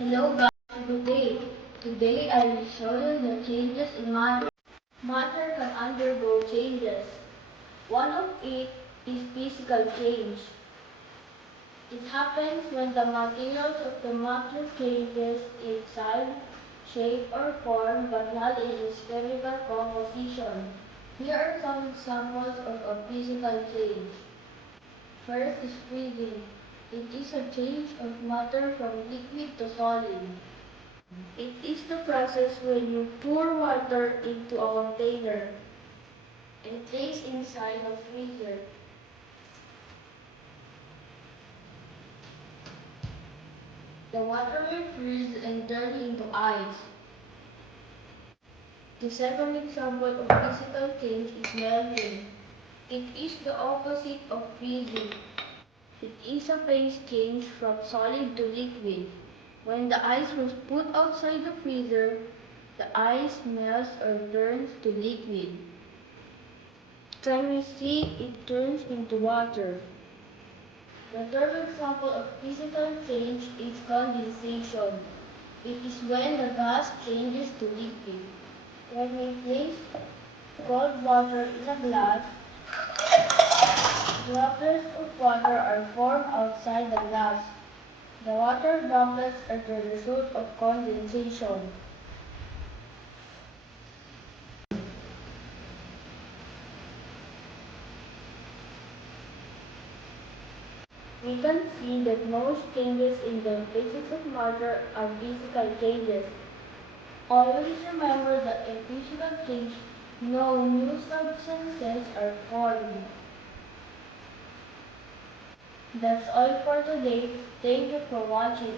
Hello guys, good day. Today I will show you the changes in matter. Matter can undergo changes. One of it is physical change. It happens when the materials of the matter changes in size, shape, or form, but not in its chemical composition. Here are some examples of a physical change. First is freezing. It is a change of matter from liquid to solid. It is the process when you pour water into a container and place inside a freezer. The water will freeze and turn into ice. The second example of physical change is melting. It is the opposite of freezing. It is a phase change from solid to liquid. When the ice was put outside the freezer, the ice melts or turns to liquid. When we see it turns into water. The third example of physical change is condensation. It is when the gas changes to liquid. When we place cold water in a glass, droplets of water are formed outside the glass. The water droplets are the result of condensation. We can see that most changes in the physics of matter are physical changes. Always remember that in physical change, no new substances are formed. That's all for today. Thank you for watching.